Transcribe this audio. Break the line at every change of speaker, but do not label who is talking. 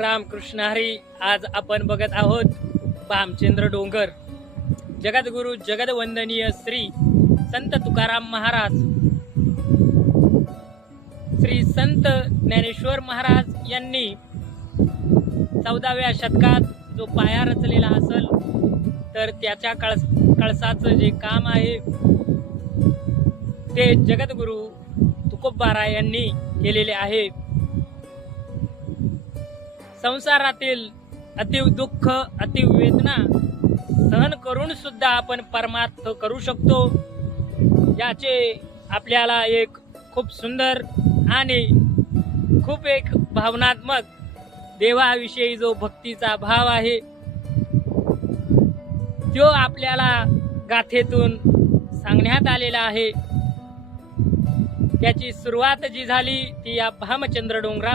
रामकृष्ण हरी आज आपण बघत आहोत भामचंद्र डोंगर. जगद्गुरु जगदवंदनीय श्री संत तुकाराम महाराज. श्री संत ज्ञानेश्वर महाराज यांनी चौदाव्या शतकात जो पाया रचलेला असल तर त्याच्या कळस कळसाचं जे काम आहे ते जगद्गुरु तुकोबारा यांनी केलेले आहे. संसारातील अतिव दुःख अतिव वेदना सहन करून सुद्धा आपण परमार्थ करू शकतो. याचे आपल्याला एक खूप सुंदर आणि खूप एक भावनात्मक देवाविषयी जो भक्तीचा भाव आहे तो आपल्याला गाथेतून सांगण्यात आलेला आहे. त्याची सुरुवात जी झाली ती या भामचंद्र डोंगरा